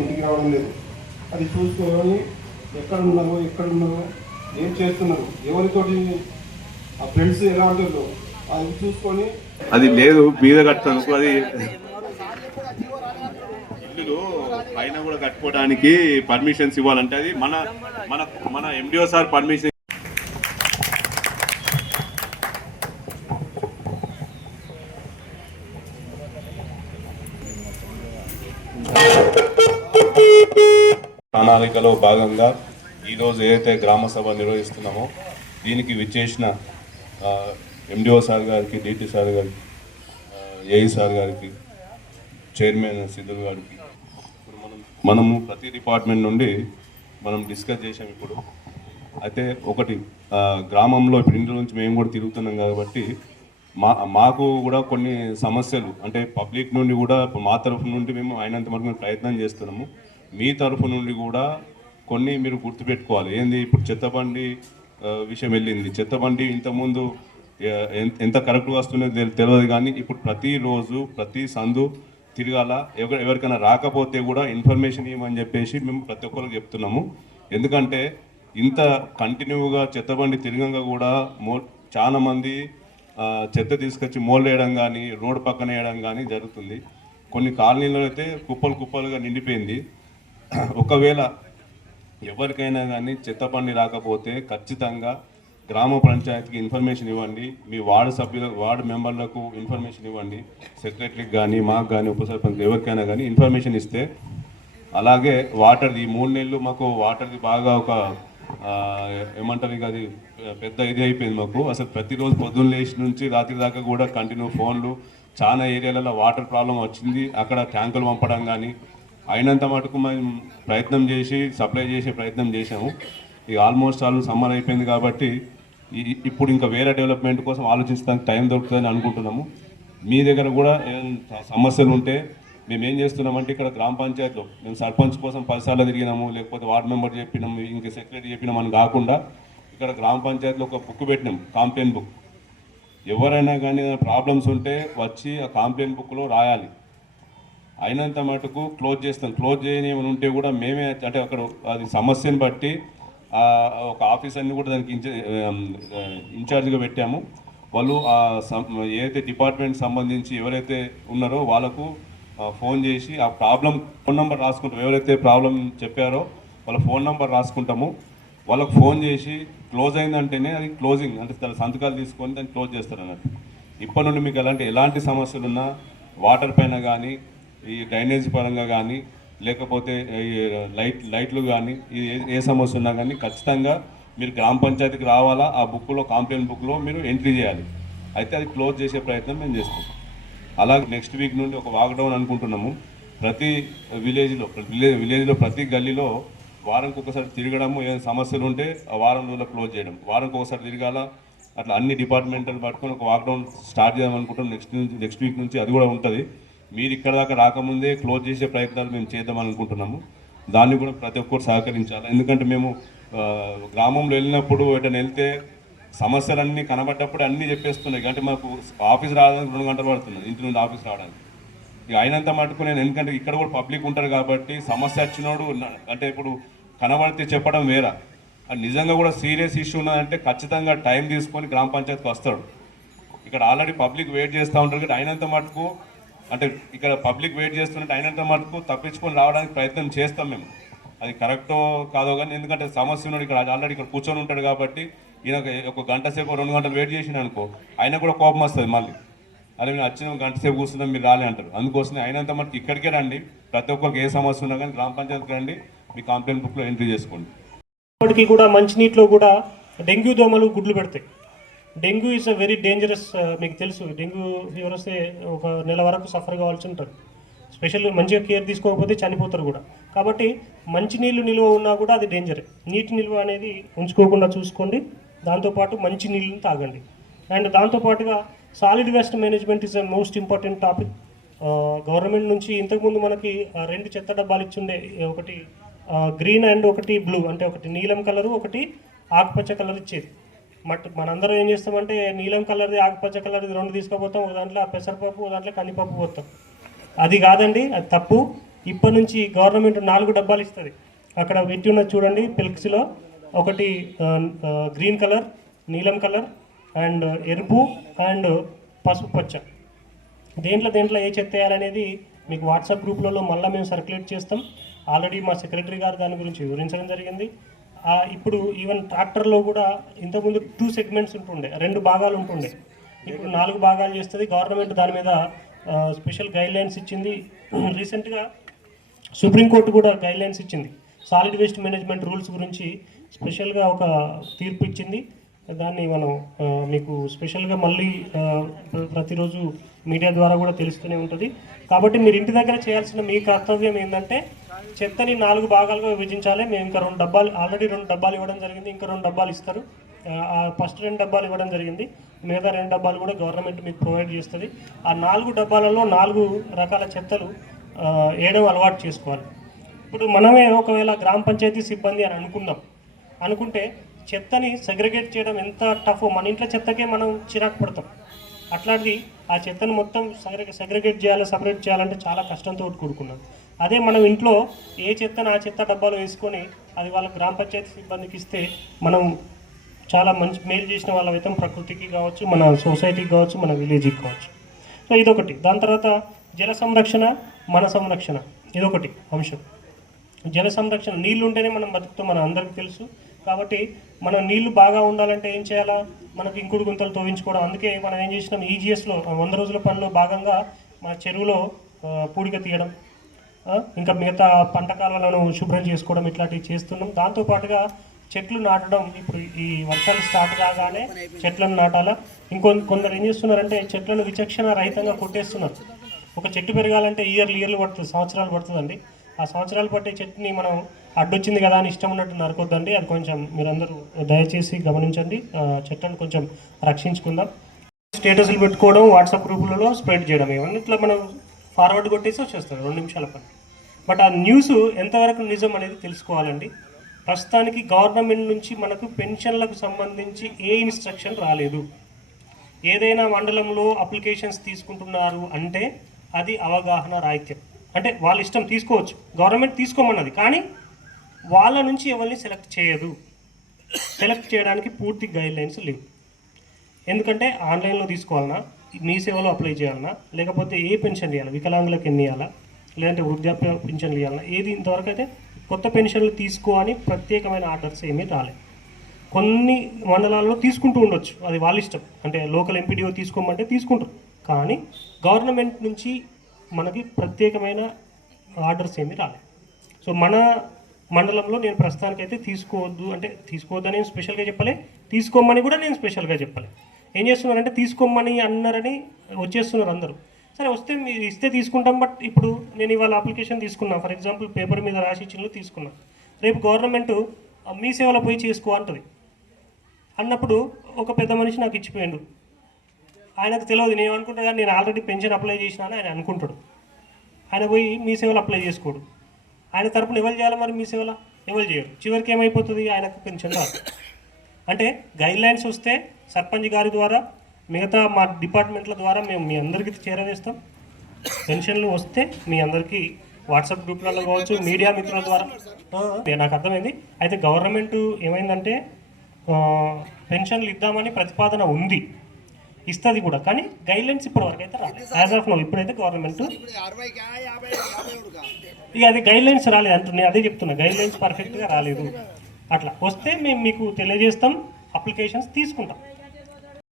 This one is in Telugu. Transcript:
ఇంటికి రావడం లేదు. అది చూసుకొని ఎక్కడున్నారో ఏం చేస్తున్నారు, ఎవరితోటి ఆ ఫ్రెండ్స్ ఎలా ఉంటారో అది చూసుకొని అది లేదు మీద కట్టడానికి అది ఇల్లులు పైన కూడా కట్టుకోవడానికి పర్మిషన్స్ ఇవ్వాలంటే అది మన మన మన ఎండిఓ సార్ పర్మిషన్. ప్రణాళికలో భాగంగా ఈరోజు ఏదైతే గ్రామ సభ నిర్వహిస్తున్నామో దీనికి విచ్చేసిన ఎండిఓ సార్ గారికి, డిటి సార్ గారికి, ఏఈ సార్ గారికి, చైర్మన్ సిద్ధు గారికి, మనము ప్రతి డిపార్ట్మెంట్ నుండి మనం డిస్కస్ చేసాం. ఇప్పుడు అయితే ఒకటి గ్రామంలో ఇప్పుడు ఇంటి నుంచి మేము కూడా తిరుగుతున్నాం కాబట్టి మాకు కూడా కొన్ని సమస్యలు అంటే పబ్లిక్ నుండి కూడా మా తరఫు నుండి మేము అయినంత వరకు మేము ప్రయత్నం చేస్తున్నాము. మీ తరఫు నుండి కూడా కొన్ని మీరు గుర్తుపెట్టుకోవాలి. ఏంది ఇప్పుడు చెత్తబండి విషయం వెళ్ళింది. చెత్తబండి ఇంతకుముందు ఎంత కరెక్ట్గా వస్తుందో తెలియదు, కానీ ఇప్పుడు ప్రతిరోజు ప్రతి సందు తిరగాల. ఎవరికైనా రాకపోతే కూడా ఇన్ఫర్మేషన్ ఇవ్వమని చెప్పేసి మేము ప్రతి ఒక్కరికి చెప్తున్నాము. ఎందుకంటే ఇంత కంటిన్యూగా చెత్తబండి తిరగంగా కూడా చాలా మంది చెత్త తీసుకొచ్చి మోళ్ళు వేయడం కానీ రోడ్డు పక్కన వేయడం కానీ జరుగుతుంది. కొన్ని కాలనీలో అయితే కుప్పలుగా నిండిపోయింది. ఒకవేళ ఎవరికైనా కానీ చెత్తబండి రాకపోతే ఖచ్చితంగా గ్రామ పంచాయతీకి ఇన్ఫర్మేషన్ ఇవ్వండి. మీ వార్డు మెంబర్లకు ఇన్ఫర్మేషన్ ఇవ్వండి. సెక్రటరీకి కానీ మాకు కానీ ఉప సర్పంచ్ ఎవరికైనా కానీ ఇన్ఫర్మేషన్ ఇస్తే. అలాగే వాటర్ది 3 నెలలు మాకు వాటర్ది బాగా ఒక ఏమంటారు ఇక అది పెద్ద ఇది అయిపోయింది మాకు. అసలు ప్రతిరోజు పొద్దున్న లేచి నుంచి రాత్రి దాకా కూడా కంటిన్యూ ఫోన్లు. చాలా ఏరియాలలో వాటర్ ప్రాబ్లం వచ్చింది. అక్కడ ట్యాంకులు పంపడం కానీ అయినంత మటుకు మేము ప్రయత్నం చేసి సప్లై చేసే ప్రయత్నం చేసాము. ఇక ఆల్మోస్ట్ సమ్మర్ అయిపోయింది కాబట్టి ఇప్పుడు ఇంకా వేరే డెవలప్మెంట్ కోసం ఆలోచించడానికి టైం దొరుకుతుందని అనుకుంటున్నాము. మీ దగ్గర కూడా సమస్యలు ఉంటే మేము ఏం చేస్తున్నామంటే ఇక్కడ గ్రామ పంచాయతీలో మేము సర్పంచ్ కోసం 10 సార్లు తిరిగినాము, లేకపోతే వార్డు మెంబర్ చెప్పినాము, ఇంకా సెక్రటరీ చెప్పినాము అని కాకుండా ఇక్కడ గ్రామ పంచాయతీలో ఒక బుక్ పెట్టినాం, కంప్లైంట్ బుక్. ఎవరైనా కానీ ప్రాబ్లమ్స్ ఉంటే వచ్చి ఆ కంప్లైంట్ బుక్లో రాయాలి. అయినంత మటుకు క్లోజ్ చేస్తాం. క్లోజ్ చేయని ఏమైనా ఉంటే కూడా మేమే అంటే అక్కడ అది సమస్యను బట్టి ఒక ఆఫీసర్ని కూడా దానికి ఇన్ఛార్జ్గా పెట్టాము. వాళ్ళు ఏదైతే డిపార్ట్మెంట్ సంబంధించి ఎవరైతే ఉన్నారో వాళ్ళకు ఫోన్ చేసి ఆ ప్రాబ్లం ఫోన్ నెంబర్ రాసుకుంటాం. ఎవరైతే ప్రాబ్లం చెప్పారో వాళ్ళ ఫోన్ నెంబర్ రాసుకుంటాము. వాళ్ళకు ఫోన్ చేసి క్లోజ్ అయిందంటేనే అది క్లోజింగ్ అంటే తన సంతకాలు తీసుకొని దాన్ని క్లోజ్ చేస్తారు అన్నట్టు. ఇప్పటి నుండి మీకు ఎలాంటి సమస్యలు ఉన్నా వాటర్ పైన కానీ ఈ డ్రైనేజ్ పరంగా కానీ లేకపోతే లైట్లు కానీ ఏ సమస్య ఉన్నా కానీ ఖచ్చితంగా మీరు గ్రామ పంచాయతీకి రావాలా. ఆ బుక్లో కంప్లైంట్ బుక్లో మీరు ఎంట్రీ చేయాలి. అయితే అది క్లోజ్ చేసే ప్రయత్నం మేము చేస్తాం. అలాగే నెక్స్ట్ వీక్ నుండి ఒక వాక్డౌన్ అనుకుంటున్నాము. ప్రతి విలేజ్లో ప్రతి గల్లీలో వారానికి ఒకసారి తిరగడము. ఏదైనా సమస్యలు ఉంటే ఆ వారం రోజుల్లో క్లోజ్ చేయడం. వారానికి ఒకసారి తిరగాల. అట్లా అన్ని డిపార్ట్మెంట్లు పట్టుకొని ఒక వాక్డౌన్ స్టార్ట్ చేయాలనుకుంటున్నాం. నెక్స్ట్ వీక్ నుంచి అది కూడా ఉంటుంది. మీరు ఇక్కడ దాకా రాకముందే క్లోజ్ చేసే ప్రయత్నాలు మేము చేద్దామని అనుకుంటున్నాము. దాన్ని కూడా ప్రతి ఒక్కరు సహకరించాలి. ఎందుకంటే మేము గ్రామంలో వెళ్ళినప్పుడు ఎటైనా వెళ్తే సమస్యలన్నీ కనబడ్డప్పుడు అన్నీ చెప్పేస్తున్నాయి. అంటే మాకు ఆఫీస్ రావడానికి 2 గంటలు పడుతుంది, ఇంటి నుండి ఆఫీస్ రావడానికి. ఇక అయినంత మటుకు నేను ఎందుకంటే ఇక్కడ కూడా పబ్లిక్ ఉంటారు కాబట్టి సమస్య వచ్చినోడు అంటే ఇప్పుడు కనబడితే చెప్పడం వేరా. అది నిజంగా కూడా సీరియస్ ఇష్యూ ఉన్నదంటే ఖచ్చితంగా టైం తీసుకొని గ్రామ పంచాయతీకి వస్తాడు. ఇక్కడ ఆల్రెడీ పబ్లిక్ వెయిట్ చేస్తూ ఉంటారు కాబట్టి అయినంత మటుకు అంటే ఇక్కడ పబ్లిక్ వెయిట్ చేస్తున్నట్టు అయినంత మటుకు తప్పించుకొని రావడానికి ప్రయత్నం చేస్తాం మేము. అది కరెక్టో కాదో కానీ ఎందుకంటే సమస్య ఉన్నాడు ఇక్కడ ఆల్రెడీ ఇక్కడ కూర్చొని ఉంటాడు కాబట్టి ఈయన ఒక గంట సేపు 2 గంటలు వెయిట్ చేసిన అనుకో ఆయన కూడా కోపం వస్తుంది. మళ్ళీ అదే మేము వచ్చిన గంట సేపు కూర్చున్నాం మీరు రాలే అంటారు. అందుకోసమే అయినంత మటుకు ఇక్కడికే రండి. ప్రతి ఒక్కరికి ఏ సమస్య ఉన్నా కానీ గ్రామ పంచాయతీకి రండి, మీ కంప్లైంట్ బుక్లో ఎంట్రీ చేసుకోండి. ఇప్పటికీ కూడా మంచినీటిలో కూడా డెంగ్యూ దోమలు గుడ్లు పెడతాయి. Dengue is a very dangerous. మీకు తెలుసు డెంగ్యూ ఫీవర్ వస్తే 1 నెల వరకు సఫర్ కావాల్సి ఉంటుంది. స్పెషల్ మంచిగా కేర్ తీసుకోకపోతే చనిపోతారు కూడా. కాబట్టి మంచినీళ్ళు నిల్వ ఉన్నా కూడా అది డేంజరే. నీటి నిల్వ అనేది ఉంచుకోకుండా చూసుకోండి. దాంతోపాటు మంచి నీళ్ళని తాగండి. అండ్ దాంతోపాటుగా solid waste management is a most important topic. Government నుంచి ఇంతకుముందు మనకి 2 చెత్త డబ్బాలు ఇచ్చిండే, ఒకటి గ్రీన్ అండ్ ఒకటి బ్లూ, అంటే ఒకటి నీలం కలరు ఒకటి ఆకుపచ్చ కలర్ ఇచ్చేది. మనందరం ఏం చేస్తామంటే నీలం కలర్ది ఆకుపచ్చ కలర్ది 2 తీసుకుపోతాం. ఒక దాంట్లో పెసరపప్పు, ఒక దాంట్లో కందిపప్పు పోతాం. అది కాదండి, అది తప్పు. ఇప్పటి నుంచి గవర్నమెంట్ 4 డబ్బాలు ఇస్తుంది. అక్కడ పెట్టి ఉన్నది చూడండి పిల్క్స్లో, ఒకటి గ్రీన్ కలర్, నీలం కలర్ అండ్ ఎరుపు అండ్ పసుపు పచ్చ. దేంట్లో ఏ చెత్త వేయాలనేది మీకు వాట్సాప్ గ్రూప్లలో మళ్ళీ మేము సర్క్యులేట్ చేస్తాం. ఆల్రెడీ మా సెక్రటరీ గారు దాని గురించి వివరించడం జరిగింది. ఇప్పుడు ఈవెన్ ట్రాక్టర్లో కూడా ఇంతకుముందు 2 సెగ్మెంట్స్ ఉంటుండే, 2 భాగాలు ఉంటుండే, ఇప్పుడు 4 భాగాలు చేస్తుంది. గవర్నమెంట్ దాని మీద స్పెషల్ గైడ్లైన్స్ ఇచ్చింది. రీసెంట్గా సుప్రీంకోర్టు కూడా గైడ్లైన్స్ ఇచ్చింది. సాలిడ్ వేస్ట్ మేనేజ్మెంట్ రూల్స్ గురించి స్పెషల్గా ఒక తీర్పు ఇచ్చింది. దాన్ని మనం మీకు స్పెషల్గా మళ్ళీ ప్రతిరోజు మీడియా ద్వారా కూడా తెలుస్తూనే ఉంటుంది. కాబట్టి మీరు ఇంటి దగ్గర చేయాల్సిన మీ కర్తవ్యం ఏంటంటే చెత్తని 4 భాగాలుగా విభజించాలి. మేము ఇంకా 2 డబ్బాలు, ఆల్రెడీ 2 డబ్బాలు ఇవ్వడం జరిగింది, ఇంకా 2 డబ్బాలు ఇస్తారు. ఫస్ట్ 2 డబ్బాలు ఇవ్వడం జరిగింది, మిగతా 2 డబ్బాలు కూడా గవర్నమెంట్ మీకు ప్రొవైడ్ చేస్తుంది. ఆ 4 డబ్బాలలో 4 రకాల చెత్తలు వేయడం అలవాటు చేసుకోవాలి. ఇప్పుడు మనమే ఒకవేళ గ్రామ పంచాయతీ సిబ్బంది అని అనుకుంటే చెత్తని సెగ్రిగేట్ చేయడం ఎంత టఫ్. మన ఇంట్లో చెత్తకే మనం చిరాకు పడతాం. అట్లాంటిది ఆ చెత్తను మొత్తం సెగ్రిగేట్ చేయాలి, సపరేట్ చేయాలంటే చాలా కష్టంతో కూడుకున్నాం. అదే మనం ఇంట్లో ఏ చెత్తను ఆ చెత్త డబ్బాలో వేసుకొని అది వాళ్ళ గ్రామ పంచాయతీ సిబ్బందికి ఇస్తే మనం చాలా మంచి మేలు చేసిన వాళ్ళ అవుతాం. ప్రకృతికి కావచ్చు, మన సొసైటీకి కావచ్చు, మన విలేజ్కి కావచ్చు. సో ఇదొకటి. దాని తర్వాత జల సంరక్షణ, మన సంరక్షణ, ఇదొకటి అంశం. జల సంరక్షణ, నీళ్ళు ఉంటేనే మనం బతుకుతాం, మన అందరికీ తెలుసు. కాబట్టి మనం నీళ్లు బాగా ఉండాలంటే ఏం చేయాలా, మనకు ఇంకుడు గుంతలు తవ్వించుకోవడం. అందుకే మనం ఏం చేసినాం, ఈజీఎస్లో 100 రోజుల పనిలో భాగంగా మన చెరువులో పూడిక తీయడం, ఇంకా మిగతా పంట కాలువలను శుభ్రం చేసుకోవడం, ఇట్లాంటివి చేస్తున్నాం. దాంతోపాటుగా చెట్లు నాటడం. ఇప్పుడు ఈ వర్షాలు స్టార్ట్ కాగానే చెట్లను నాటాలా. కొందరు ఏం చేస్తున్నారంటే చెట్లను విచక్షణ రహితంగా కొట్టేస్తున్నారు. ఒక చెట్టు పెరగాలంటే ఇయర్లు పడుతుంది, సంవత్సరాలు పడుతుందండి. ఆ సంవత్సరాలు పట్టే చెట్టుని మనం అడ్డొచ్చింది కదా అని ఇష్టం ఉన్నట్టు నరకొద్దండి. అది కొంచెం మీరందరూ దయచేసి గమనించండి. చెట్లను కొంచెం రక్షించుకుందాం. స్టేటస్లు పెట్టుకోవడం, వాట్సాప్ గ్రూపులలో స్ప్రెడ్ చేయడం, ఇవన్నీ ఇట్లా మనం ఫార్వర్డ్ కొట్టేసి వచ్చేస్తారు 2 నిమిషాల పని. బట్ ఆ న్యూస్ ఎంతవరకు నిజం అనేది తెలుసుకోవాలండి. ప్రస్తుతానికి గవర్నమెంట్ నుంచి మనకు పెన్షన్లకు సంబంధించి ఏ ఇన్స్ట్రక్షన్ రాలేదు. ఏదైనా మండలంలో అప్లికేషన్స్ తీసుకుంటున్నారు అంటే అది అవగాహన రాహిత్యం. అంటే వాళ్ళ ఇష్టం తీసుకోవచ్చు, గవర్నమెంట్ తీసుకోమన్నది, కానీ వాళ్ళ నుంచి ఎవరిని సెలెక్ట్ చేయదు. సెలెక్ట్ చేయడానికి పూర్తి గైడ్లైన్స్ లేవు. ఎందుకంటే ఆన్లైన్లో తీసుకోవాలన్నా, మీ సేవలో అప్లై చేయాలన్నా, లేకపోతే ఏ పెన్షన్ ఇవ్వాలి, వికలాంగులకు ఎన్ని ఇవ్వాలా, లేదంటే వృద్ధాప్య పెన్షన్లు ఇవ్వాలన్నా, ఏది ఇంతవరకు అయితే కొత్త పెన్షన్లు తీసుకో అని ప్రత్యేకమైన ఆర్డర్స్ ఏమీ రాలేదు. కొన్ని మండలాల్లో తీసుకుంటూ ఉండొచ్చు, అది వాళ్ళ ఇష్టం. అంటే లోకల్ ఎంపీడీఓ తీసుకోమంటే తీసుకుంటారు, కానీ గవర్నమెంట్ నుంచి మనకి ప్రత్యేకమైన ఆర్డర్స్ ఏమీ రాలేదు. సో మన మండలంలో నేను ప్రస్తుతానికైతే తీసుకోవద్దని నేను స్పెషల్గా చెప్పలే, తీసుకోమని కూడా నేను స్పెషల్గా చెప్పలే. ఏం చేస్తున్నారంటే తీసుకోమని అన్నారని వచ్చేస్తున్నారు అందరూ. సరే వస్తే మీరు ఇస్తే తీసుకుంటాం. బట్ ఇప్పుడు నేను ఇవాళ అప్లికేషన్ తీసుకున్నా, ఫర్ ఎగ్జాంపుల్ పేపర్ మీద రాసి ఇచ్చినట్లు తీసుకున్నా. రేపు గవర్నమెంట్ మీ సేవలో పోయి చేసుకో అంటుంది. అన్నప్పుడు ఒక పెద్ద మనిషి నాకు ఇచ్చిపోయాడు. ఆయనకు తెలియదు, నేను అనుకుంటా కానీ నేను ఆల్రెడీ పెన్షన్ అప్లై చేసినా అని ఆయన అనుకుంటాడు. ఆయన పోయి మీ సేవలో అప్లై చేసుకోడు. ఆయన తరపున ఎవరు చేయాలి మరి? మీ సేవలో ఎవరు చేయరు. చివరికి ఏమైపోతుంది, ఆయనకు పెన్షన్ రాదు. అంటే గైడ్లైన్స్ వస్తే సర్పంచ్ గారి ద్వారా, మిగతా మా డిపార్ట్మెంట్ల ద్వారా మేము మీ అందరికీ చేరవేస్తాం. పెన్షన్లు వస్తే మీ అందరికీ వాట్సాప్ గ్రూప్లలో కావచ్చు, మీడియా మిత్రుల ద్వారా. నాకు అర్థమైంది. అయితే గవర్నమెంట్ ఏమైందంటే పెన్షన్లు ఇద్దామని ప్రతిపాదన ఉంది, ఇస్తుంది కూడా, కానీ గైడ్లైన్స్ ఇప్పటివరకు అయితే రాలేదు. యాజ్ ఆఫ్ నో ఇప్పుడైతే గవర్నమెంట్ ఇక అది గైడ్లైన్స్ రాలేదు అంటున్నా. అదే చెప్తున్నా, గైడ్లైన్స్ పర్ఫెక్ట్గా రాలేదు. అట్లా వస్తే మేము మీకు తెలియజేస్తాం, అప్లికేషన్స్ తీసుకుంటాం.